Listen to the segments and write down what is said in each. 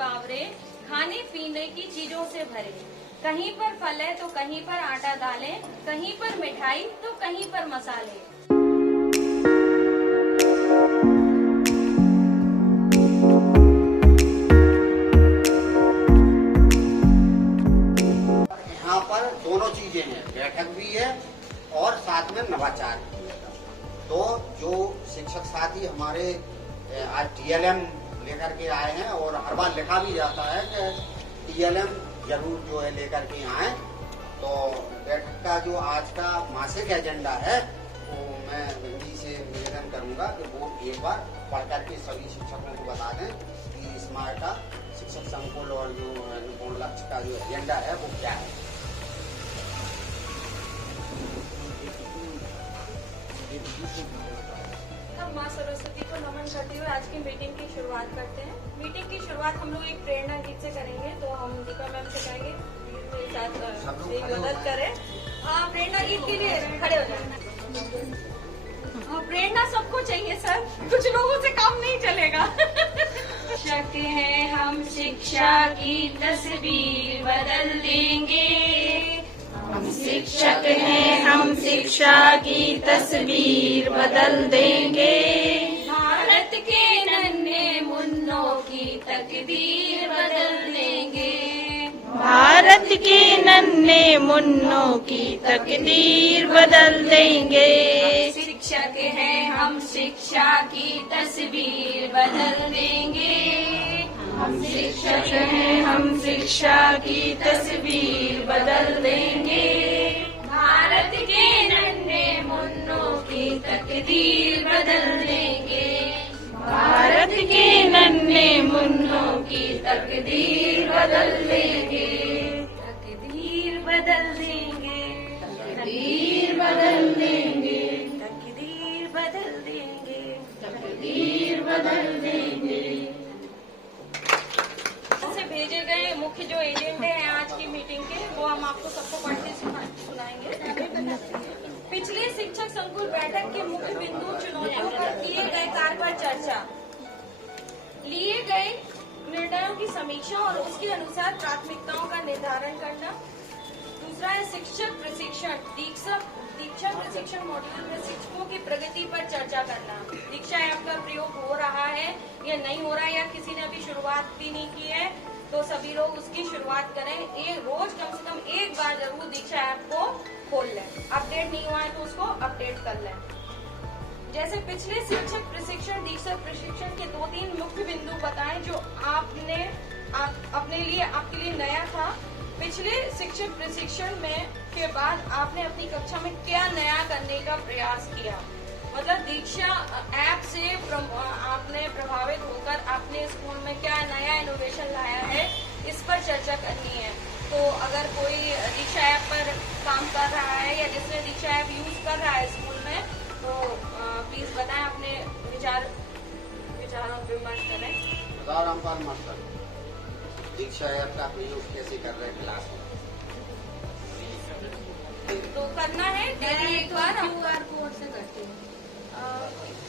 बावरे खाने पीने की चीजों से भरे। कहीं पर फल है तो कहीं पर आटा दालें, कहीं पर मिठाई तो कहीं पर मसाले। यहाँ पर दोनों चीजें हैं, बैठक भी है और साथ में नवाचार भी है। तो जो शिक्षक साथी हमारे आज TLM लेकर के आए हैं और हर बार लिखा भी जाता है कि TLM जरूर जो है लेकर के आए। तो बैठक का जो आज का मासिक एजेंडा है वो मैं हिंदी से निवेदन करूंगा कि वो एक बार पढ़ करके सभी शिक्षकों को बता दें कि इस माह का शिक्षक संकुल और जो पूर्ण लक्ष्य का जो एजेंडा है वो क्या है। हम माँ सरस्वती को नमन करते हुए आज की मीटिंग की शुरुआत करते हैं। मीटिंग की शुरुआत हम लोग एक प्रेरणा गीत से करेंगे, तो हम दीपा मैम से कहेंगे मेरे साथ मेरी मदद करें। हाँ, प्रेरणा गीत के लिए खड़े हो जाए। हाँ, प्रेरणा सबको चाहिए सर, कुछ लोगों से काम नहीं चलेगा। शिक्षक हैं हम, शिक्षा की तस्वीर बदल देंगे। हम शिक्षक हैं हम, शिक्षा की तस्वीर बदल देंगे। भारत के नन्हे मुन्नों की तकदीर बदल देंगे। भारत के नन्हे मुन्नों की तकदीर बदल देंगे। शिक्षक हैं हम, शिक्षा की तस्वीर बदल देंगे। हम शिक्षक हैं हम, शिक्षा की तस्वीर बदल देंगे। भारत के नन्हे मुन्नों की तकदीर बदल देंगे। भारत के नन्हे मुन्नों की तकदीर बदल देंगे। तकदीर बदल देंगे। तकदीर बदल देंगे। तकदीर बदल देंगे। तकदीर बदल देंगे। भेजे गए मुख्य जो एजेंडे हैं आज की मीटिंग के, वो हम आपको सबको पढ़ते सुनाएंगे। पिछले शिक्षक संकुल बैठक के मुख्य बिंदु, चुनौतियों पर किए गए कार्य पर चर्चा, लिए गए निर्णयों की समीक्षा और उसके अनुसार प्राथमिकताओं का निर्धारण करना। दूसरा है शिक्षक प्रशिक्षण, दीक्षा प्रशिक्षण मॉड्यूल में शिक्षकों की प्रगति पर चर्चा करना। दीक्षा ऐप का प्रयोग हो रहा है या नहीं हो रहा है, या किसी ने अभी शुरुआत भी नहीं की है, तो सभी लोग उसकी शुरुआत करें। रोज कम से कम एक बार जरूर दीक्षा ऐप को खोल लें। अपडेट नहीं हुआ है तो उसको अपडेट कर लें। जैसे पिछले शिक्षक प्रशिक्षण, दीक्षा प्रशिक्षण के 2-3 मुख्य बिंदु बताएं जो अपने लिए आपके लिए नया था। पिछले शिक्षक प्रशिक्षण में के बाद आपने अपनी कक्षा में क्या नया करने का प्रयास किया, मतलब दीक्षा ऐप से आपने प्रभावित होकर अपने स्कूल में क्या नया इनोवेशन लाया है, इस पर चर्चा करनी है। तो अगर कोई दीक्षा ऐप पर काम कर रहा है या जिसने दीक्षा ऐप यूज कर रहा है स्कूल में, तो प्लीज बताएं, अपने विचारों विमर्श करें। रामपाल मास्टर दीक्षा ऐप का प्रयोग कैसे कर रहे हैं क्लास में? तो करना है डेली एक बार हम QR कोड से करते हैं।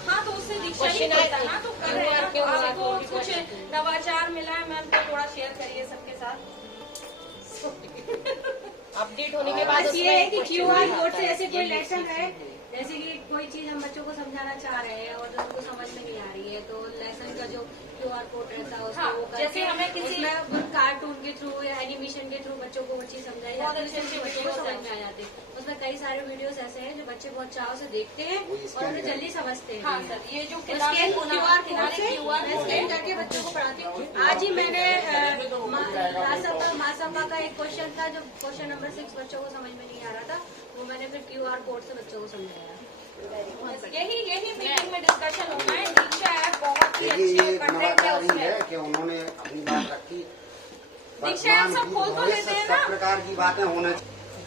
हाँ, तो उससे दीक्षा ही होता है ना, तो कर रहे हैं। आपको कुछ नवाचार मिला है मैम, तो थोड़ा शेयर करिए सबके साथ। अपडेट होने के बाद ये है कि QR कोड से ऐसे कोई लेसन है, जैसे कि कोई चीज हम बच्चों को समझाना चाह रहे हैं और उनको समझ में नहीं आ रही है, तो लेसन का जो QR कोड रहता है उसको वो जैसे हमें किसी कार्टून के थ्रू या एनिमेशन के थ्रू बच्चों को वो चीज समझाई जाती है, उससे बच्चों को समझ में आ जाती है। उसमें कई सारे वीडियोस ऐसे हैं जो बच्चे बहुत चाव से देखते हैं और उन्हें जल्दी समझते हैं। हाँ सर, ये जो QR कोड से स्कैन करके बच्चों को पढ़ाती हूँ। आज ही मैंने मासपा का एक क्वेश्चन था, जो क्वेश्चन नंबर 6 बच्चों को समझ में नहीं आ रहा था, वो मैंने फिर QR कोड से बच्चों को समझाया। यही मीटिंग में डिस्कशन होना है। दीक्षा ऐप बहुत ही अच्छी कंटेंट है उसमें, कि उन्होंने अपनी बात रखी। दीक्षा ऐप सब खोल तो लेते हैं ना, सब प्रकार की बातें होने।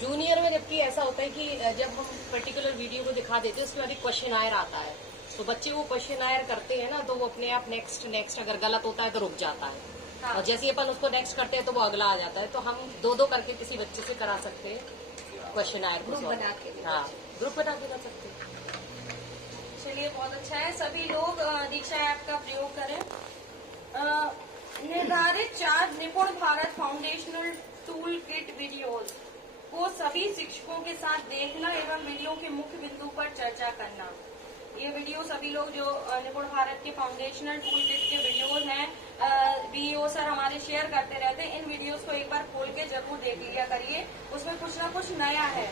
जूनियर में जबकि ऐसा होता है कि जब हम पर्टिकुलर वीडियो को दिखा देते हैं उसके बाद एक क्वेश्चन आयर आता है, तो बच्चे वो क्वेश्चन आयर करते हैं ना, तो वो अपने आप नेक्स्ट अगर गलत होता है तो रुक जाता है। हाँ। और जैसे अपन उसको नेक्स्ट करते हैं तो वो अगला आ जाता है। तो हम 2-2 करके किसी बच्चे से करा सकते हैं क्वेश्चन आयर को, ग्रुप बना के। हाँ, ग्रुप बना के कर सकते हैं। चलिए, बहुत अच्छा है। सभी लोग दीक्षा ऐप का प्रयोग करें। निर्धारित 4 निपुण Bharat foundational tool kit videos को सभी शिक्षकों के साथ देखना एवं वीडियो के मुख्य बिंदु पर चर्चा करना। ये वीडियो सभी लोग जो निपुण भारत के फाउंडेशनल टूल किट के वीडियोज हैं, बीईओ सर हमारे शेयर करते रहते हैं। इन वीडियोज को एक बार खोल के जरूर देख लिया करिए, उसमें कुछ ना कुछ नया है।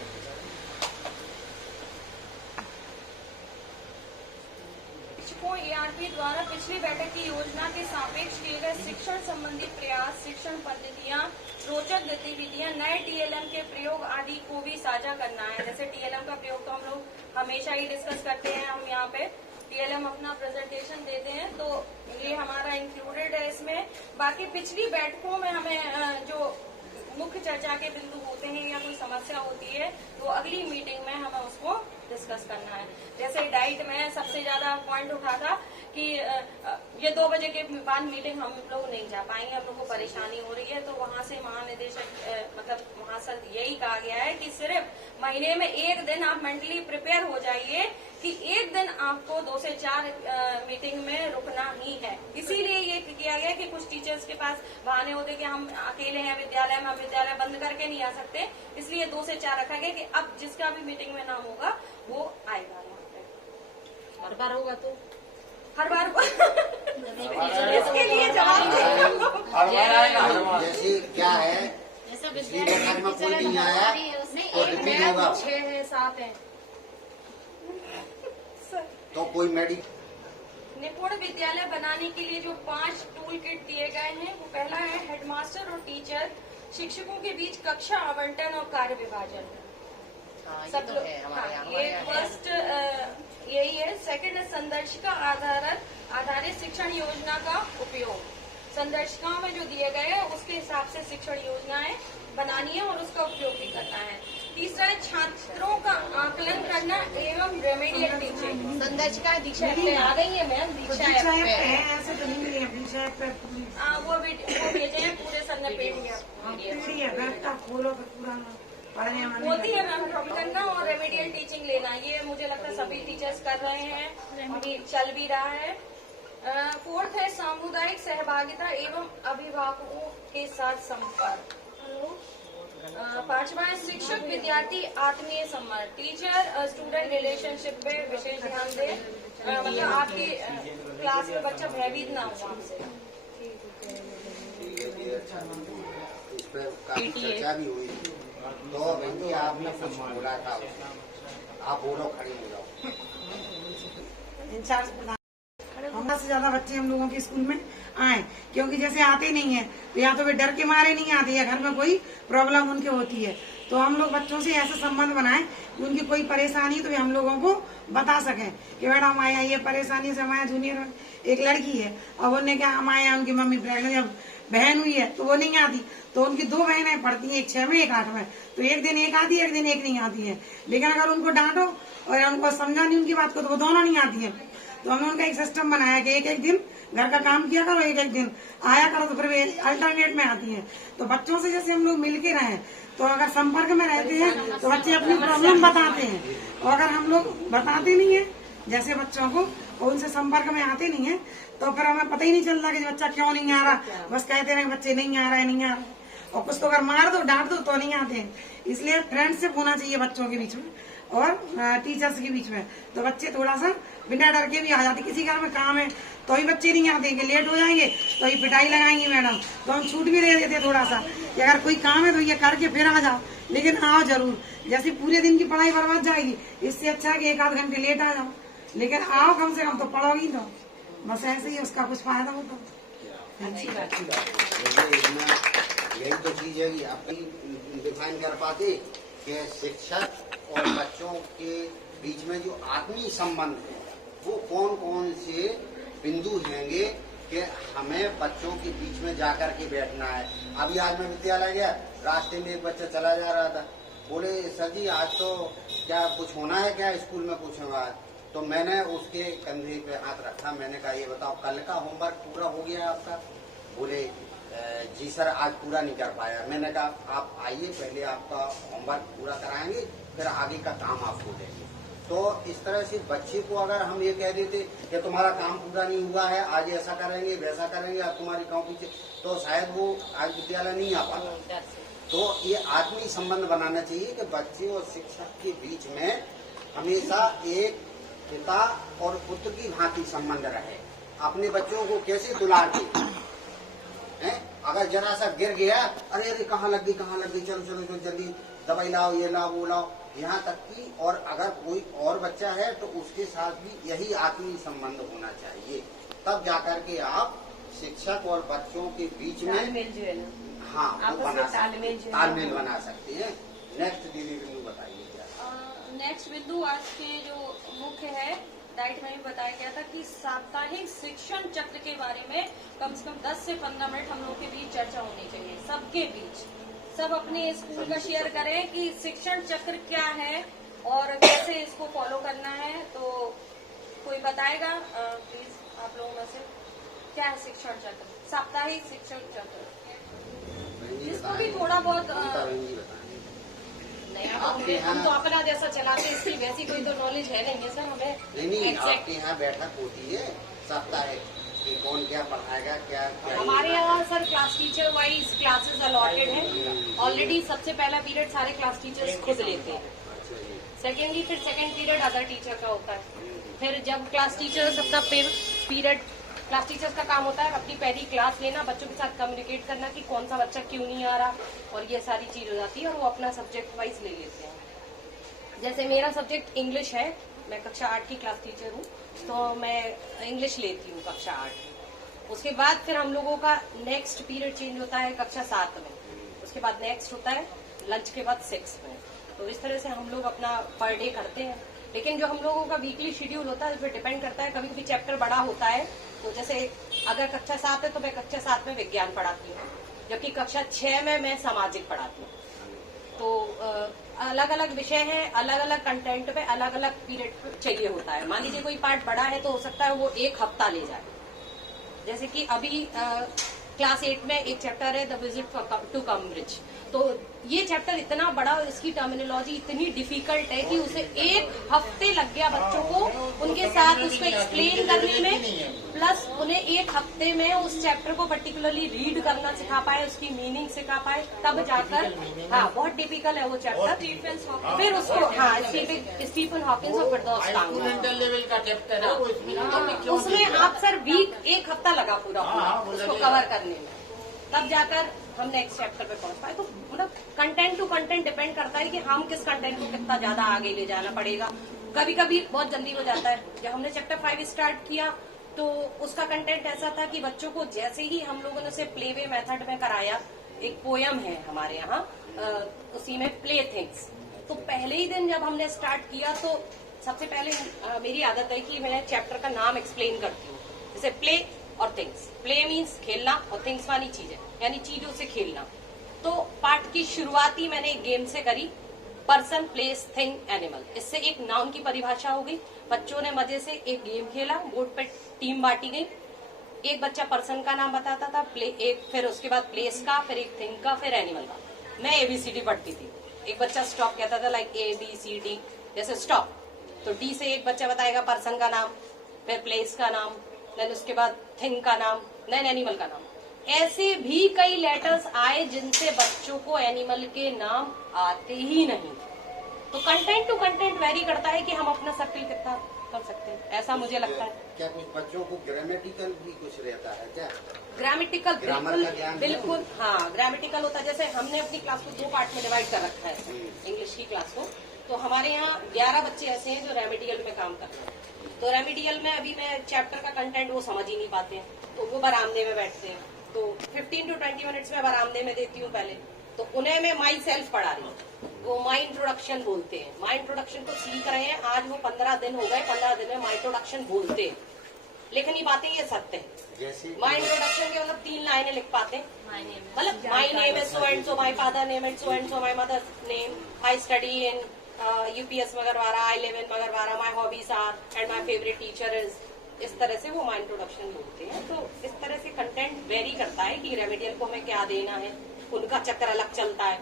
शिक्षकों एआरपी द्वारा पिछली बैठक की योजना के सापेक्ष किए गए शिक्षण संबंधी प्रयास, शिक्षण पद्धतियां, रोचक गतिविधियां, नए टीएलएम के प्रयोग आदि को भी साझा करना है। जैसे टीएलएम का प्रयोग तो हम लोग हमेशा ही डिस्कस करते हैं, हम यहाँ पे टीएलएम अपना प्रेजेंटेशन देते हैं, तो ये हमारा इंक्लूडेड है इसमें। बाकी पिछली बैठकों में हमें जो मुख्य चर्चा के बिंदु होते हैं या कोई समस्या होती है तो अगली मीटिंग में हमें उसको डिस्कस करना है। जैसे डाइट में सबसे ज्यादा पॉइंट उठा था कि ये 2 बजे के बाद मीटिंग हम लोग नहीं जा पाएंगे, हम लोग को परेशानी हो रही है। तो वहाँ से महानिदेशक मतलब वहाँ से यही कहा गया है कि सिर्फ महीने में 1 दिन आप मेंटली प्रिपेयर हो जाइए कि 1 दिन आपको 2 से 4 मीटिंग में रुकना ही है। इसीलिए ये किया गया कि कुछ टीचर्स के पास बहाने होते कि हम अकेले हैं विद्यालय में, हम विद्यालय बंद करके नहीं आ सकते, इसलिए 2 से 4 रखा गया कि अब जिसका भी मीटिंग में नाम होगा वो आएगा यहाँ पे। हर बार होगा तो हर बार इसके लिए जवाब जैसे क्या है, पिछली बैठक में कोई नहीं आया तो रिपीट होगा, 6 है 7 है तो कोई निपुण विद्यालय बनाने के लिए जो 5 टूल किट दिए गए हैं, वो पहला है हेडमास्टर और टीचर, शिक्षकों के बीच कक्षा आवंटन और कार्य विभाजन। सब लोग ये फर्स्ट यही है। सेकंड है संदर्शिका आधारित शिक्षण योजना का उपयोग। संदर्शिकाओं में जो दिए गए हैं उसके हिसाब से शिक्षण योजनाएं बनानी है और उसका उपयोग भी करना है। तीसरा है छात्रों का आकलन करना एवं रेमेडियल टीचिंग। संदर्शिका दीक्षा आ गई है मैम, दीक्षा ऐसे तो नहीं मिली, वो भेजे हैं पूरे सर ने होती है मैम ड्रॉप करना और रेमेडियल टीचिंग लेना। ये मुझे लगता है सभी टीचर्स कर रहे हैं, अभी चल भी रहा है। 4th है सामुदायिक सहभागिता एवं अभिभावकों के साथ संपर्क। 5वां है शिक्षक विद्यार्थी आत्मीय संबंध, टीचर स्टूडेंट रिलेशनशिप पे विशेष ध्यान दे, मतलब आपकी क्लास में बच्चा भयभीत ना हो आपसे। इस पर काफी चर्चा भी हुई, तो बंदी आपने कुछ बोला था, आप बोलो, खड़े हो जाओ। इंचार्ज प्रधान हमारे से ज्यादा बच्चे हम लोगों के स्कूल में आए, क्योंकि जैसे आते नहीं है तो या तो वे डर के मारे नहीं आते या घर में कोई प्रॉब्लम उनके होती है, तो हम लोग बच्चों से ऐसा संबंध बनाएं कि उनकी कोई परेशानी तो हम लोगों को बता सकें कि मैडम आया ये परेशानी से हमारे जूनियर एक लड़की है, अब उन्हें क्या हम आया उनकी मम्मी प्रेग्नेंट जब बहन हुई है तो वो नहीं आती, तो उनकी 2 बहनें पढ़ती हैं, एक 6 में एक 8 में, तो एक दिन एक आती है एक दिन एक नहीं आती है। लेकिन अगर उनको डांटो और उनको समझा नहीं उनकी बात को तो वो दोनों नहीं आती है। तो हमने उनका एक सिस्टम बनाया कि एक दिन घर का काम किया करो, एक दिन आया करो, तो फिर अल्टरनेट में आती है। तो बच्चों से जैसे हम लोग मिलके रहे, तो अगर संपर्क में रहते हैं तो बच्चे अपनी प्रॉब्लम बताते हैं, और अगर हम लोग बताते नहीं है जैसे बच्चों को और उनसे संपर्क में आते नहीं है तो फिर हमें पता ही नहीं चलता कि बच्चा क्यों नहीं आ रहा, बस कहते रहे बच्चे नहीं आ रहा है नहीं आ रहा है, और कुछ तो अगर मार दो डांट दो तो नहीं आते हैं। इसलिए फ्रेंडशिप होना चाहिए बच्चों के बीच में और टीचर्स के बीच में, तो बच्चे थोड़ा सा बिना डर के भी आ जाते। किसी घर में काम है तो ही बच्चे नहीं आते कि लेट हो जाएंगे तो ही पिटाई लगाएंगे मैडम, तो हम छूट भी दे देते थोड़ा सा कि अगर कोई काम है तो ये करके फिर आ जाओ, लेकिन आओ जरूर। जैसे पूरे दिन की पढ़ाई बर्बाद जाएगी, इससे अच्छा कि 1 आध घंटे लेट आ जाओ, लेकिन आओ कम से कम तो पढ़ोगी तो, बस ऐसे ही उसका कुछ फायदा होता है। अच्छी बात यही तो चीज है कि अपनी डिफाइन कर पाते कि शिक्षक और बच्चों के बीच में जो आत्मीय संबंध है वो कौन कौन से बिंदु हैंगे कि हमें बच्चों के बीच में जाकर के बैठना है। अभी आज मैं विद्यालय गया, रास्ते में एक बच्चा चला जा रहा था, बोले सर जी आज तो क्या कुछ होना है क्या स्कूल में कुछ होगा, तो मैंने उसके कंधे पे हाथ रखा, मैंने कहा ये बताओ कल का होमवर्क पूरा हो गया आपका? बोले जी सर आज पूरा नहीं कर पाया। मैंने कहा आप आइए पहले आपका होमवर्क पूरा कराएंगे फिर आगे का काम आपको देंगे। तो इस तरह से बच्चे को अगर हम ये कह देते कि तुम्हारा काम पूरा नहीं हुआ है, आज ऐसा करेंगे वैसा करेंगे, आज तुम्हारी कॉपी, तो शायद वो आज विद्यालय नहीं आ पाता। तो ये आत्मीय संबंध बनाना चाहिए कि बच्चे और शिक्षक के बीच में हमेशा एक पिता और पुत्र की भांति संबंध रहे। अपने बच्चों को कैसे दुलारते हैं, अगर जरा सा गिर गया, अरे अरे कहाँ लग गई, चलो चलो चलो जल्दी दवाई लाओ, ये लाओ वो लाओ, यहाँ तक की। और अगर कोई और बच्चा है तो उसके साथ भी यही आत्मीय संबंध होना चाहिए, तब जाकर के आप शिक्षक और बच्चों के बीच में तालमेल बना सकते हैं। नेक्स्ट दीदी बिंदु बताइए क्या? नेक्स्ट बिंदु आज के जो मुख्य है, डाइट में भी बताया गया था कि साप्ताहिक शिक्षण चक्र के बारे में कम से कम 10 से 15 मिनट हम लोग के बीच चर्चा होनी चाहिए, सबके बीच। सब अपने स्कूल का शेयर करें कि शिक्षण चक्र क्या है और कैसे इसको फॉलो करना है। तो कोई बताएगा प्लीज आप लोगों में से, क्या है शिक्षण चक्र, साप्ताहिक शिक्षण चक्र, जिसको भी थोड़ा बहुत हम तो अपना जैसा चलाते हैं, इसकी वैसी कोई तो नॉलेज है नहीं है सर हमें। नहीं, आपके यहाँ बैठक होती है साप्ताहिक कि कौन क्या पढ़ाएगा, क्या हमारे यहाँ sir class teacher wise classes allotted है ऑलरेडी। सबसे पहला पीरियड सारे क्लास टीचर्स खुद लेते हैं, सेकेंडली फिर सेकेंड पीरियड अदर टीचर का होता है। फिर जब क्लास टीचर्स अपना पीरियड, क्लास टीचर्स का काम होता है अपनी पहली क्लास लेना, बच्चों के साथ कम्युनिकेट करना कि कौन सा बच्चा क्यों नहीं आ रहा, और ये सारी चीज हो जाती है और वो अपना सब्जेक्ट वाइज ले लेते हैं। जैसे मेरा सब्जेक्ट इंग्लिश है, मैं कक्षा 8 की क्लास टीचर हूँ, तो मैं इंग्लिश लेती हूँ कक्षा 8। उसके बाद फिर हम लोगों का नेक्स्ट पीरियड चेंज होता है कक्षा 7 में, उसके बाद नेक्स्ट होता है लंच के बाद 6 में। तो इस तरह से हम लोग अपना पर डे करते हैं। लेकिन जो हम लोगों का वीकली शेड्यूल होता है उस पर डिपेंड करता है, कभी कभी चैप्टर बड़ा होता है, तो जैसे अगर कक्षा 7 है तो मैं कक्षा 7 में विज्ञान पढ़ाती हूँ, जबकि कक्षा 6 में मैं सामाजिक पढ़ाती हूँ। तो अलग अलग विषय हैं, अलग अलग कंटेंट पे अलग अलग पीरियड चाहिए होता है। मान लीजिए कोई पार्ट बड़ा है तो हो सकता है वो 1 हफ्ता ले जाए। जैसे कि अभी क्लास 8 में एक चैप्टर है द विजिट टू कैम्ब्रिज, तो ये चैप्टर इतना बड़ा और इसकी टर्मिनोलॉजी इतनी डिफिकल्ट है कि उसे 1 हफ्ते लग गया बच्चों को उनके साथ उसको एक्सप्लेन करने में, प्लस उन्हें 1 हफ्ते में उस चैप्टर को पर्टिकुलरली रीड करना सिखा पाए, उसकी मीनिंग सिखा पाए, तब जाकर बहुत टिपिकल है वो चैप्टर। फिर उसको स्टीफन हॉकिंस और फिरदौस कांगड़ा लेवल का चैप्टर है, उसमें आप सर वीक 1 हफ्ता लगा पूरा उसको कवर करने में, तब जाकर हम नेक्स्ट चैप्टर पे पहुंच पाए। तो मतलब कंटेंट टू कंटेंट डिपेंड करता है कि हम किस कंटेंट को कितना ज्यादा आगे ले जाना पड़ेगा। कभी कभी बहुत जल्दी हो जाता है। जब हमने चैप्टर 5 स्टार्ट किया तो उसका कंटेंट ऐसा था कि बच्चों को जैसे ही हम लोगों ने उसे प्ले वे मेथड में कराया, एक पोयम है हमारे यहाँ उसी में प्ले थिंग्स, तो पहले ही दिन जब हमने स्टार्ट किया तो सबसे पहले मेरी आदत है कि मैं चैप्टर का नाम एक्सप्लेन करती हूँ, जैसे प्ले और थिंग्स। प्ले मीन्स खेलना और थिंग्स वाली चीजें यानी चीजों से खेलना। तो पाठ की शुरुआती मैंने एक गेम से करी, पर्सन प्लेस थिंग एनिमल। इससे एक नाउन की परिभाषा हो गई। बच्चों ने मजे से एक गेम खेला, बोर्ड पे टीम बांटी गई, एक बच्चा पर्सन का नाम बताता था, फिर उसके बाद प्लेस का, फिर एक थिंग का, फिर एनिमल का। मैं ABCD पढ़ती थी। एक बच्चा स्टॉप कहता था, लाइक ABCD, जैसे स्टॉप। तो D से एक बच्चा बताएगा पर्सन का नाम, फिर प्लेस का नाम, देन उसके बाद थिंग का नाम, देन एनिमल का नाम। ऐसे भी कई लेटर्स आए जिनसे बच्चों को एनिमल के नाम आते ही नहीं। तो कंटेंट टू कंटेंट वेरी करता है कि हम अपना सर्कल कितना कर सकते हैं, ऐसा मुझे लगता है। क्या कुछ बच्चों को ग्रामेटिकल भी कुछ रहता है क्या? ग्रामेटिकल ग्रामर का ज्ञान बिल्कुल हाँ, ग्रामेटिकल होता है। जैसे हमने अपनी क्लास को 2 पार्ट में डिवाइड कर रखा है, इंग्लिश की क्लास को। तो हमारे यहाँ 11 बच्चे ऐसे हैं जो रेमेडियल में काम कर रहे हैं। तो रेमेडियल में अभी मैं चैप्टर का कंटेंट वो समझ ही नहीं पाते हैं, तो वो बरामदे में बैठते हैं। तो 15 to 20 मिनट्स में बरामदे में देती हूँ पहले, तो उन्हें मैं माई सेल्फ पढ़ा रही हूँ। वो माई इंट्रोडक्शन बोलते हैं, माई इंट्रोडक्शन को सीख रहे हैं। आज वो 15 दिन हो गए, 15 दिन में माई इंट्रोडक्शन बोलते हैं, लेकिन ये बातें ये सत्य है। माई इंट्रोडक्शन के मतलब 3 लाइनें लिख पाते हैं, मतलब my name is so and so, my father name is so and so, my mother name, I study in UPS Magarwada, I live in Magarwada, my hobbies are and my favourite teacher is. इस तरह से वो my introduction बोलते हैं। तो इस तरह से कंटेंट वेरी करता है कि रेमेडियल को हमें क्या देना है, उनका चक्कर अलग चलता है।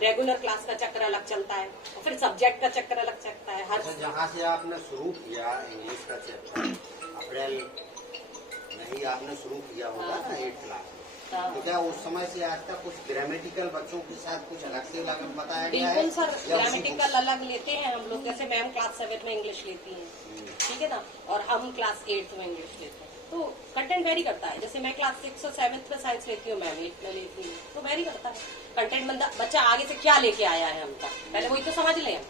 रेगुलर क्लास का चक्कर अलग चलता है और फिर सब्जेक्ट का चक्कर अलग चलता है। हर जहाँ से आपने शुरू किया इंग्लिश का चैप्टर अप्रैल में ही आपने शुरू किया होगा ना 8th क्लास में, तो क्या उस समय से आज तक कुछ ग्रामेटिकल बच्चों के साथ कुछ अलग से अलग बताया गया है? बिल्कुल सर, ग्रामेटिकल अलग लेते हैं हम लोग, जैसे मैम क्लास 7 में इंग्लिश लेती हैं, ठीक है ना, और हम क्लास 8 में इंग्लिश लेते हैं, तो कंटेंट वेरी करता है। जैसे मैं क्लास 6 और 7 में साइंस लेती हूँ, मैम 8 में लेती हूँ, तो वेरी करता है कंटेंट। बच्चा आगे से क्या लेके आया है हम तक, पहले वही तो समझ लें।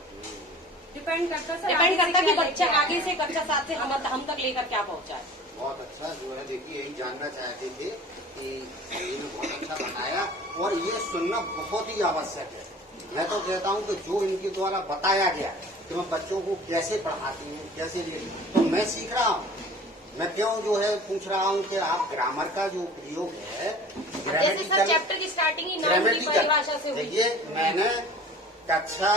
डिपेंड करता है कि बच्चा आगे से कक्षा 7 से हम तक लेकर क्या पहुँचा है। बहुत अच्छा जो है, देखिए यही जानना चाहते थे कि इन्होंने बहुत अच्छा बताया और ये सुनना बहुत ही आवश्यक है। मैं तो कहता हूँ कि जो इनके द्वारा बताया गया कि मैं बच्चों को कैसे पढ़ाती हूँ, कैसे तो मैं सीख रहा हूँ। मैं क्यों जो है पूछ रहा हूँ कि आप ग्रामर का जो प्रयोग है ग्रामेटिकल चैप्टर की स्टार्टिंग ही परिभाषा से हुई। देखिए मैंने कक्षा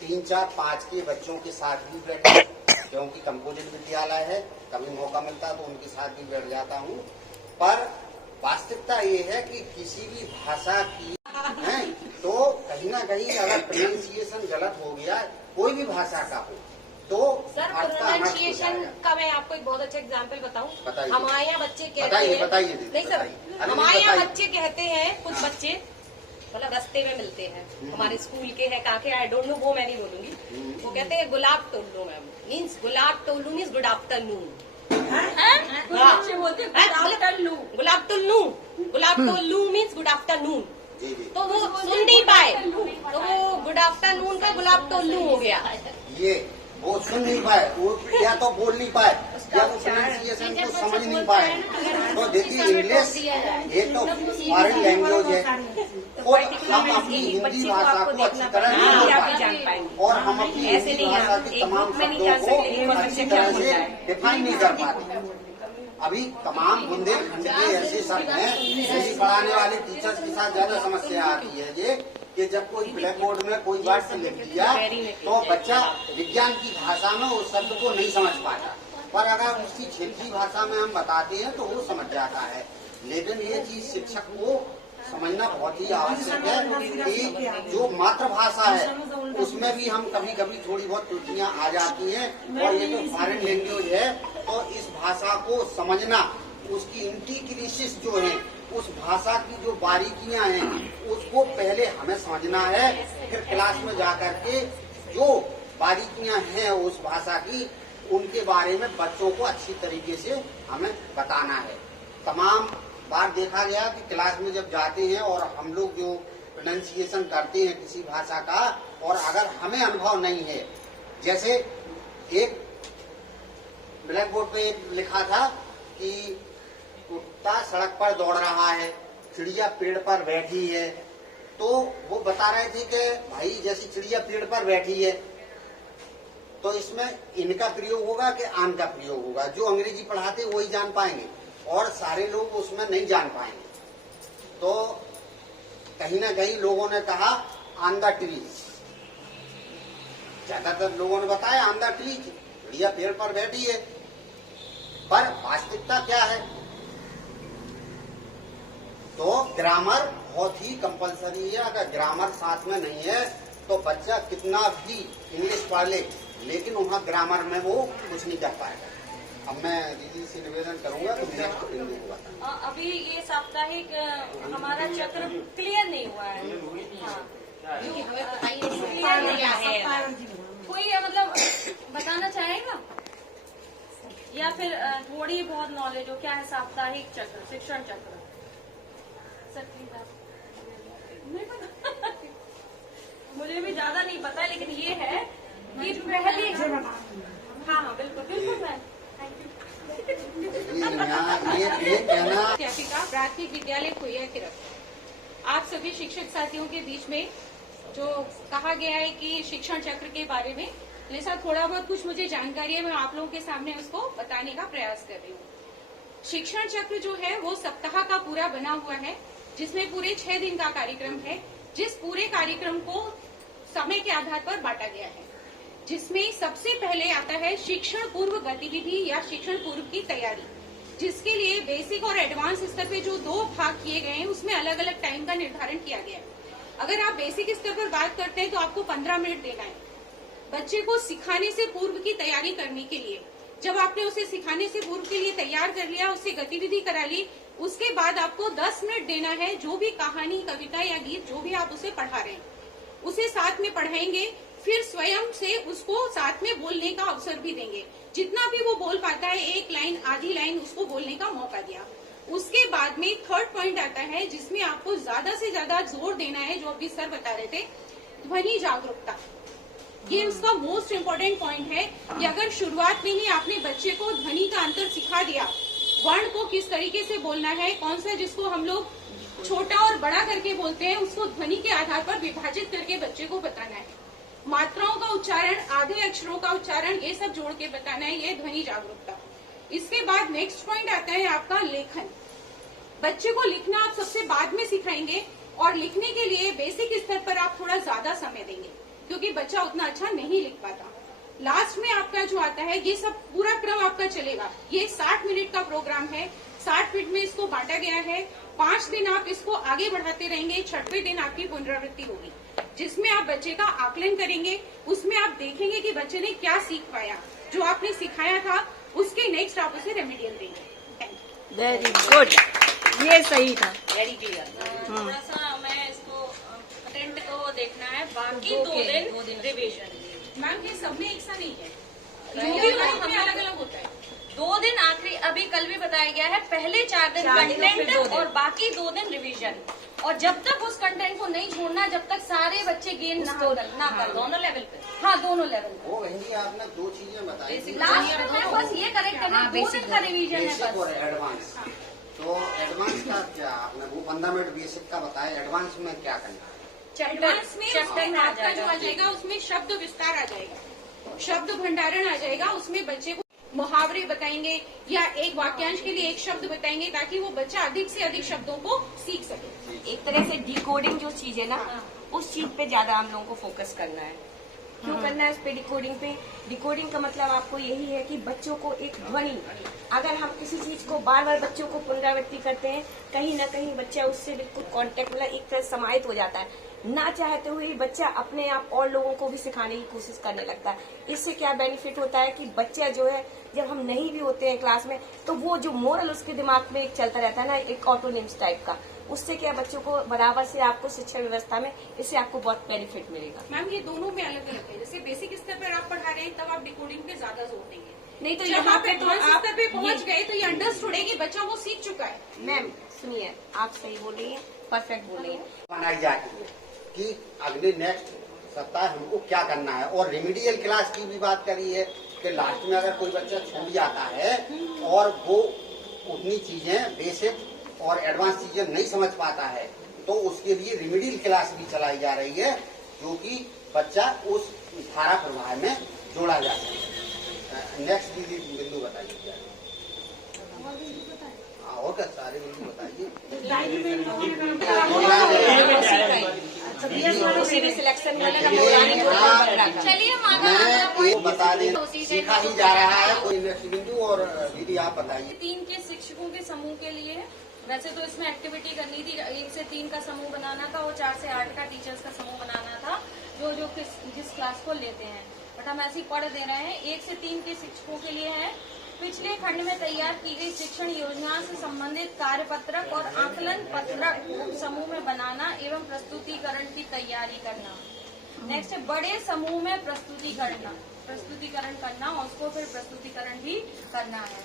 3, 4, 5 के बच्चों के साथ भी बैठा, क्योंकि कंपोजिट विद्यालय है, कभी मौका मिलता तो उनके साथ भी बैठ जाता हूँ। पर वास्तविकता ये है कि किसी भी भाषा की है तो कहीं ना कहीं अगर प्रोनाउंसिएशन गलत हो गया कोई भी भाषा का हो तो सर प्रोनाउंसिएशन का मैं आपको एक बहुत अच्छा एग्जांपल बताऊं। बताइए। हमारे यहाँ बच्चे कहते हैं, बताइए नहीं सर, हमारे यहाँ बच्चे कहते हैं, कुछ बच्चे मतलब रास्ते में मिलते हैं, हमारे स्कूल के हैं, काके आई डोंट नो, वो मैं नहीं बोलूंगी, वो कहते हैं गुलाब टोल्लू मैम, मीन्स गुलाब टोल्लू मीन्स गुड आफ्टरनून। बच्चे बोलते हैं गुलाब टोल्लू मीन्स गुड आफ्टरनून, तो वो सुन नहीं पाए, तो वो गुड आफ्टरनून का गुलाब टोल्लू हो गया। ये वो सुन नहीं पाए, वो या तो बोल नहीं पाए या वो प्रोनाउंसिएशन को समझ नहीं पाए। तो देखिए इंग्लिश ये तो फॉरेन लैंग्वेज है और हम अपनी हिंदी भाषा को अच्छी तरह नहीं जान पाएंगे और हम अपनी हिंदी भाषा की तमाम शब्दों को अच्छी तरह से डिफाइन नहीं कर पाते। अभी तमाम बुंदेलखंड के ऐसे शब्द हैं जिसे पढ़ाने वाले टीचर्स के साथ ज्यादा समस्या आती है ये कि जब कोई ब्लैक बोर्ड में कोई वर्ड लिख दिया तो बच्चा विज्ञान की भाषा में उस शब्द को नहीं समझ पाता, पर अगर उसकी क्षेत्रीय भाषा में हम बताते हैं तो वो समझ जाता है। लेकिन ये चीज शिक्षक को समझना बहुत ही आवश्यक है कि जो मातृभाषा है उसमें भी हम कभी कभी थोड़ी बहुत त्रुटियां आ जाती हैं और ये तो फॉरेन लैंग्वेज है तो इस भाषा को समझना, उसकी इंटीग्रेसिस जो है, उस भाषा की जो बारीकियां हैं उसको पहले हमें समझना है, फिर क्लास में जाकर के जो बारीकियां हैं उस भाषा की उनके बारे में बच्चों को अच्छी तरीके से हमें बताना है। तमाम बार देखा गया कि क्लास में जब जाते हैं और हम लोग जो प्रोनाउंसिएशन करते हैं किसी भाषा का और अगर हमें अनुभव नहीं है, जैसे एक ब्लैक बोर्ड पे लिखा था कि कुत्ता सड़क पर दौड़ रहा है, चिड़िया पेड़ पर बैठी है, तो वो बता रहे थे कि भाई जैसी चिड़िया पेड़ पर बैठी है तो इसमें इनका प्रयोग होगा कि आन का प्रयोग होगा। जो अंग्रेजी पढ़ाते वही जान पाएंगे और सारे लोग उसमें नहीं जान पाएंगे। तो कहीं ना कहीं लोगों ने कहा ऑन द ट्रीज, ज्यादातर लोगों ने बताया ऑन द ट्रीज, चिड़िया पेड़ पर बैठी है, पर वास्तविकता क्या है? तो ग्रामर बहुत ही कंपलसरी है। अगर ग्रामर साथ में नहीं है तो बच्चा कितना भी इंग्लिश पढ़ ले लेकिन वहाँ ग्रामर में वो कुछ नहीं कर पाएगा। अब मैं दीदी से निवेदन करूंगा तो नेक्स्ट बिंदु को बताएं। अभी ये साप्ताहिक हमारा चक्र क्लियर नहीं हुआ है। हाँ, कोई मतलब बताना चाहेगा या फिर थोड़ी बहुत नॉलेज हो क्या है साप्ताहिक चक्र, शिक्षण चक्र? सर प्लीज आप। नहीं पता मुझे भी ज्यादा नहीं पता, लेकिन ये है कि पहले हाँ बिल्कुल बिल्कुल मैम, अध्यापिका प्राथमिक विद्यालय खोया के आप सभी शिक्षक साथियों के बीच में जो कहा गया है कि शिक्षण चक्र के बारे में जैसा थोड़ा बहुत कुछ मुझे जानकारी है, मैं आप लोगों के सामने उसको बताने का प्रयास कर रही हूँ। शिक्षण चक्र जो है वो सप्ताह का पूरा बना हुआ है जिसमें पूरे 6 दिन का कार्यक्रम है, जिस पूरे कार्यक्रम को समय के आधार पर बांटा गया है, जिसमें सबसे पहले आता है शिक्षण पूर्व गतिविधि या शिक्षण पूर्व की तैयारी, जिसके लिए बेसिक और एडवांस स्तर पे जो 2 भाग किए गए हैं उसमें अलग अलग टाइम का निर्धारण किया गया है। अगर आप बेसिक स्तर पर बात करते हैं तो आपको 15 मिनट देना है बच्चे को सिखाने से पूर्व की तैयारी करने के लिए। जब आपने उसे सिखाने से पूर्व के लिए तैयार कर लिया, उससे गतिविधि करा ली, उसके बाद आपको 10 मिनट देना है जो भी कहानी, कविता या गीत जो भी आप उसे पढ़ा रहे हैं उसे साथ में पढ़ाएंगे। फिर स्वयं से उसको साथ में बोलने का अवसर भी देंगे। जितना भी वो बोल पाता है, एक लाइन आधी लाइन उसको बोलने का मौका दिया। उसके बाद में थर्ड पॉइंट आता है जिसमें आपको ज्यादा से ज्यादा जोर देना है, जो अभी सर बता रहे थे, ध्वनि जागरूकता। ये उसका मोस्ट इम्पोर्टेंट पॉइंट है कि अगर शुरुआत में ही आपने बच्चे को ध्वनि का अंतर सिखा दिया, वर्ण को किस तरीके से बोलना है, कौन सा जिसको हम लोग छोटा और बड़ा करके बोलते हैं उसको ध्वनि के आधार पर विभाजित करके बच्चे को बताना है, मात्राओं का उच्चारण, आधे अक्षरों का उच्चारण, ये सब जोड़ के बताना है, ये ध्वनि जागरूकता। इसके बाद नेक्स्ट पॉइंट आता है आपका लेखन। बच्चे को लिखना आप सबसे बाद में सिखाएंगे और लिखने के लिए बेसिक स्तर पर आप थोड़ा ज्यादा समय देंगे क्योंकि बच्चा उतना अच्छा नहीं लिख पाता। लास्ट में आपका जो आता है, ये सब पूरा क्रम आपका चलेगा। ये 60 मिनट का प्रोग्राम है, 60 मिनट में इसको बांटा गया है। 5 दिन आप इसको आगे बढ़ाते रहेंगे। 6वें दिन आपकी पुनरावृत्ति होगी जिसमें आप बच्चे का आकलन करेंगे। उसमें आप देखेंगे कि बच्चे ने क्या सीख पाया, जो आपने सिखाया था उसके नेक्स्ट आप उसे रेमेडियल देंगे। वेरी गुड, ये सही था, वेरी क्लियर। थोड़ा सा मैं इसको अटेंड को देखना है, बाकी 2 दिन रिवीजन। मैम ये सब में एक सा नहीं है, हमें अलग अलग होता है। 2 दिन आखिरी, अभी कल भी बताया गया है, पहले 4 दिन कंटेंट और बाकी 2 दिन रिवीजन। और जब तक उस कंटेंट को नहीं छोड़ना, जब तक सारे बच्चे गेन ना कर, दोनों लेवल पे। हाँ, दोनों लेवल पे। वो बहन जी आपने 2 चीजें बताई। लास्ट में बस ये करेक्ट करना, 2 दिन का रिवीजन है बेसिक बस। और एडवांस। तो एडवांस का क्या आपने वो 15 मिनट बेसिक का बताया, एडवांस में क्या करना है? एडवांस में उसमें आपका जो आ जाएगा उसमें शब्द विस्तार आ जाएगा, शब्द भंडारण आ जाएगा। उसमें बच्चे को मुहावरे बताएंगे या एक वाक्यांश के लिए एक शब्द बताएंगे ताकि वो बच्चा अधिक से अधिक शब्दों को सीख सके। एक तरह से डिकोडिंग जो चीज है ना, उस चीज पे ज्यादा हम लोगों को फोकस करना है। क्यों करना है इस पे डिकोडिंग पे? डिकोडिंग का मतलब आपको यही है कि बच्चों को एक ध्वनि, अगर हम किसी चीज को बार बार बच्चों को पुनरावृत्ति करते हैं, कहीं ना कहीं बच्चा उससे बिल्कुल कांटेक्ट, मतलब एक तरह समाहित हो जाता है। ना चाहते हुए बच्चा अपने आप और लोगों को भी सिखाने की कोशिश करने लगता है। इससे क्या बेनिफिट होता है कि बच्चा जो है, जब हम नहीं भी होते हैं क्लास में, तो वो जो मोरल उसके दिमाग में एक चलता रहता है ना, एक ऑटोनिम्स टाइप का, उससे क्या बच्चों को बराबर से आपको शिक्षा व्यवस्था में इससे आपको बहुत बेनिफिट मिलेगा। मैम ये दोनों में अलग अलग है। जैसे बेसिक स्तर पर आप पढ़ा रहे हैं तब आप डिकोडिंग पे ज्यादा जोर देंगे, नहीं तो जब यहाँ आप पे तो एडवांस आप स्तर पे पहुंच गए तो ये अंडरस्टूड है कि बच्चा वो सीख चुका है। मैम सुनिए, आप सही बोल रही हैं, परफेक्ट बोल रही हैं। बनाई जाती है कि अगले नेक्स्ट सप्ताह हमको क्या करना है। और रेमिडियल क्लास की भी बात करी है कि लास्ट में अगर कोई बच्चा छूट जाता है और वो उतनी चीजें बेसिक और एडवांस चीजें नहीं समझ पाता है, तो उसके लिए रेमिडियल क्लास भी चलाई जा रही है, जो कि बच्चा उस धारा प्रवाह में जोड़ा जा सके। नेक्स्ट दीदी बिंदु बताइए क्या? और क्या सारे बिंदु बताइए। सिलेक्शन चलिए मैं एक बता दें, सीखा ही जा रहा है। कोई नेक्स्ट बिंदु और दीदी आप बताइए। 3 के शिक्षकों के समूह के लिए वैसे तो इसमें एक्टिविटी करनी थी, 1 से 3 का समूह बनाना था और 4 से 8 का टीचर्स का समूह बनाना था, जो जिस क्लास को लेते हैं। बट हम ऐसे ही पढ़ दे रहे हैं। 1 से 3 के शिक्षकों के लिए है पिछले खंड में तैयार की गई शिक्षण योजना से संबंधित कार्यपत्रक और आकलन पत्रक समूह में बनाना एवं प्रस्तुतिकरण की तैयारी करना। नेक्स्ट है बड़े समूह में प्रस्तुतिकरण करना और उसको फिर प्रस्तुतिकरण भी करना है।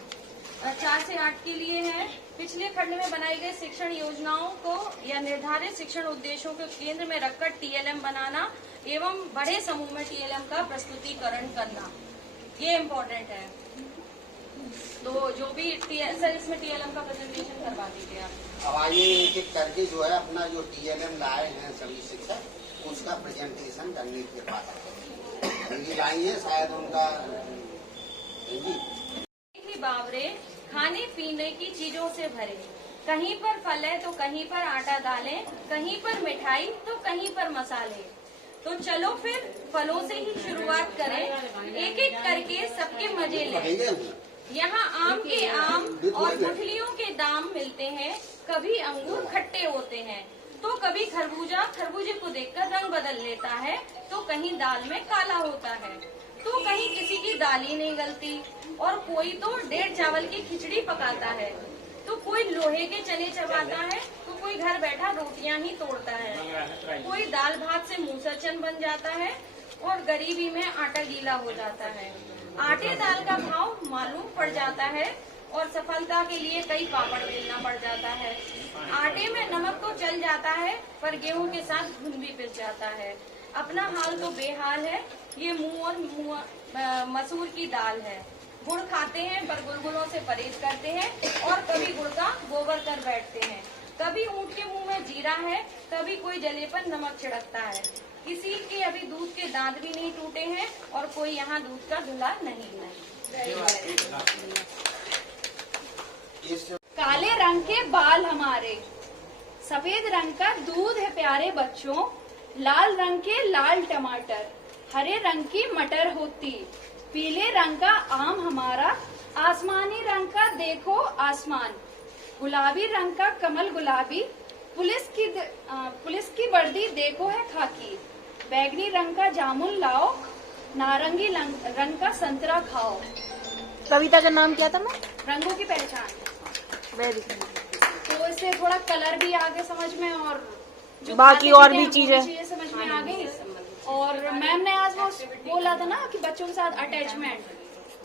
4 से 8 के लिए है पिछले खंड में बनाई गई शिक्षण योजनाओं को या निर्धारित शिक्षण उद्देश्यों को केंद्र में रखकर TLM बनाना एवं बड़े समूह में TLM का प्रस्तुतिकरण करना, ये इम्पोर्टेंट है। तो जो भी सर इसमें TLM का प्रेजेंटेशन करवा दीजिए आप। अब आइए एक एक करके जो है अपना जो TLM लाए हैं सभी शिक्षक, उसका प्रेजेंटेशन करने के बाद लाई है शायद उनका बावरे खाने पीने की चीजों से भरे, कहीं पर फल है तो कहीं पर आटा दालें, कहीं पर मिठाई तो कहीं पर मसाले। तो चलो फिर फलों से ही शुरुआत करें, एक एक करके सबके मजे लें। यहाँ आम के आम और गुठलियों के दाम मिलते हैं, कभी अंगूर खट्टे होते हैं, तो कभी खरबूजा खरबूजे को देखकर रंग बदल लेता है, तो कहीं दाल में काला होता है, तो कहीं किसी की दाल ही नहीं गलती, और कोई तो 1.5 चावल की खिचड़ी पकाता है, तो कोई लोहे के चने चबाता है, तो कोई घर बैठा रोटियां ही तोड़ता है, कोई दाल भात से मूसरचन बन जाता है, और गरीबी में आटा गीला हो जाता है। आटे दाल का भाव मालूम पड़ जाता है, और सफलता के लिए कई पापड़ बेलना पड़ जाता है। आटे में नमक तो चल जाता है, पर गेहूं के साथ घुन भी पिस जाता है। अपना हाल तो बेहाल है, ये मुंह और मसूर की दाल है। गुड़ खाते हैं पर गुलगुलों से परहेज करते हैं, और कभी गुड़ का गोबर कर बैठते हैं। कभी ऊँट के मुंह में जीरा है, कभी कोई जले पर नमक छिड़कता है। किसी के अभी दूध के दांत भी नहीं टूटे हैं, और कोई यहाँ दूध का धुला नहीं है। काले रंग के बाल हमारे, सफेद रंग का दूध है प्यारे बच्चों, लाल रंग के लाल टमाटर, हरे रंग की मटर होती, पीले रंग का आम हमारा, आसमानी रंग का देखो आसमान, गुलाबी रंग का कमल गुलाबी, पुलिस की वर्दी देखो है खाकी, बैगनी रंग का जामुन लाओ, नारंगी रंग का संतरा खाओ। कविता का नाम क्या था मैं? रंगों की पहचान। वेरी तो इससे थोड़ा कलर भी आ गया समझ में, और जो बाकी और भी चीजें समझ में आ गई। और मैम ने आज वो बोला था ना कि बच्चों के साथ अटैचमेंट,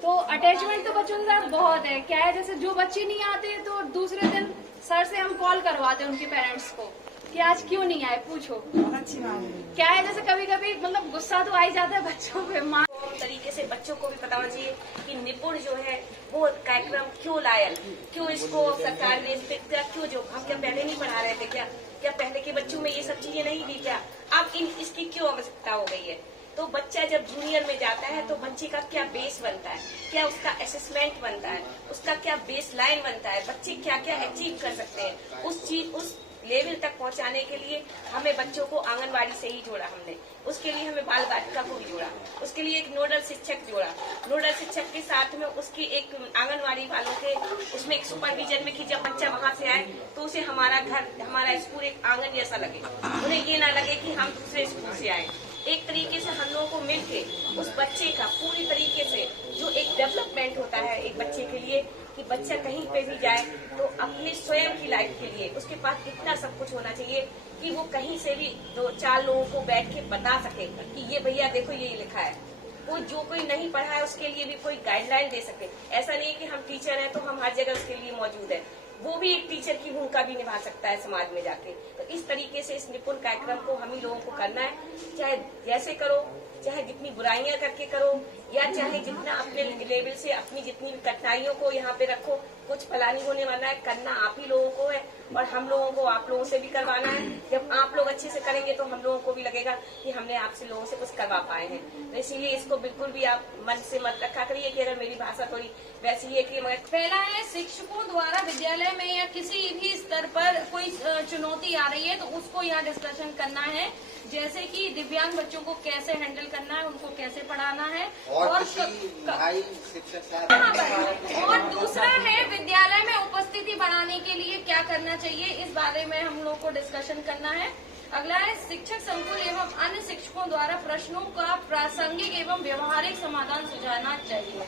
तो अटैचमेंट तो बच्चों के साथ बहुत है। क्या है, जैसे जो बच्चे नहीं आते तो दूसरे दिन सर से हम कॉल करवाते हैं उनके पेरेंट्स को कि आज क्यों नहीं आए, पूछो। अच्छी बात है। क्या है, जैसे कभी कभी मतलब गुस्सा तो आ ही जाता है बच्चों पे। माँ तरीके से बच्चों को भी पता होना चाहिए कि निपुण जो है वो कार्यक्रम क्यों लाया, क्यों इसको सरकार ने इस पे क्यों, जो हम क्या पहले नहीं पढ़ा रहे थे क्या पहले के बच्चों में ये सब चीजें नहीं थी क्या, अब इसकी क्यों आवश्यकता हो गई है। तो बच्चा जब जूनियर में जाता है तो बच्चे का क्या बेस बनता है, क्या उसका असेसमेंट बनता है, उसका क्या बेस लाइन बनता है, बच्चे क्या क्या अचीव कर सकते हैं, उस लेवल तक पहुंचाने के लिए हमें बच्चों को आंगनवाड़ी से ही जोड़ा हमने, उसके लिए हमें बाल बालिका को भी जोड़ा, उसके लिए एक नोडल शिक्षक जोड़ा, नोडल शिक्षक के साथ में उसकी एक आंगनवाड़ी वालों के उसमें एक सुपरविजन में कि जब बच्चा वहाँ से आए तो उसे हमारा घर हमारा स्कूल एक आंगन जैसा लगे, उन्हें ये ना लगे कि हम दूसरे स्कूल से आए। एक तरीके से हम लोगों को मिलके उस बच्चे का पूरी तरीके से जो एक डेवलपमेंट होता है एक बच्चे के लिए, कि बच्चा कहीं पे भी जाए तो अपने स्वयं की लाइफ के लिए उसके पास इतना सब कुछ होना चाहिए कि वो कहीं से भी 2-4 लोगों को बैठ के बता सके कि ये भैया देखो ये लिखा है। वो जो कोई नहीं पढ़ा है उसके लिए भी कोई गाइडलाइन दे सके। ऐसा नहीं कि हम टीचर हैं तो हम हर जगह उसके लिए मौजूद है, वो भी एक टीचर की भूमिका भी निभा सकता है समाज में जाके। तो इस तरीके से इस निपुण कार्यक्रम को हम ही लोगों को करना है, चाहे जैसे करो, चाहे जितनी बुराइयां करके करो, या चाहे जितना अपने लेवल से अपनी जितनी भी कठिनाइयों को यहाँ पे रखो, कुछ फला नहीं होने वाला है, करना आप ही लोगों को है और हम लोगों को आप लोगों से भी करवाना है। जब आप लोग अच्छे से करेंगे तो हम लोगों को भी लगेगा कि हमने आपसे लोगों से कुछ करवा पाए हैं। तो इसीलिए इसको बिल्कुल भी आप मन से मत रखा करिए कि अगर मेरी भाषा थोड़ी वैसी है कि मगर पहला है शिक्षकों द्वारा विद्यालय में या किसी भी स्तर पर कोई चुनौती आ रही है तो उसको यहाँ डिस्कशन करना है, जैसे कि दिव्यांग बच्चों को कैसे हैंडल करना है, उनको कैसे पढ़ाना है, और दूसरा है विद्यालय में उपस्थिति बढ़ाने के लिए क्या करना चाहिए, इस बारे में हम लोग को डिस्कशन करना है। अगला है शिक्षक संकुल एवं अन्य शिक्षकों द्वारा प्रश्नों का प्रासंगिक एवं व्यवहारिक समाधान सुझाना चाहिए।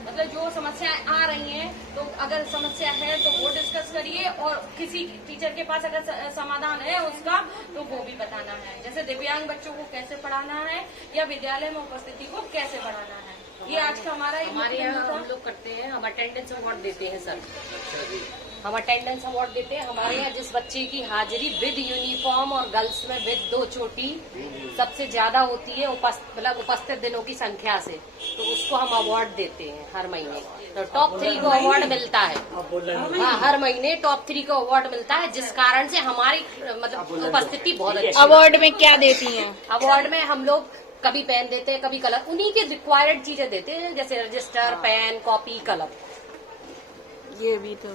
मतलब जो समस्याएं आ रही हैं तो अगर समस्या है तो वो डिस्कस करिए, और किसी टीचर के पास अगर समाधान है उसका तो वो भी बताना है। जैसे दिव्यांग बच्चों को कैसे पढ़ाना है या विद्यालय में उपस्थिति को कैसे बढ़ाना है, ये आज का हमारे यहाँ हम लोग करते हैं। हम अटेंडेंस अवार्ड देते हैं सर, हम अटेंडेंस अवार्ड देते हैं। हमारे यहाँ जिस बच्चे की हाजिरी विद यूनिफॉर्म और गर्ल्स में विद 2 चोटी सबसे ज्यादा होती है मतलब उपस्थित दिनों की संख्या से, तो उसको हम अवार्ड देते हैं हर महीने। तो टॉप 3 को अवार्ड मिलता है, हाँ हर महीने टॉप 3 को अवार्ड मिलता है, जिस कारण से हमारी मतलब उपस्थिति बहुत अच्छी। अवार्ड में क्या देती हैं? अवार्ड में हम लोग कभी पेन देते हैं, कभी कलर, उन्हीं के रिक्वायर्ड चीजें देते हैं, जैसे रजिस्टर, पेन, कॉपी, कलर। ये भी तो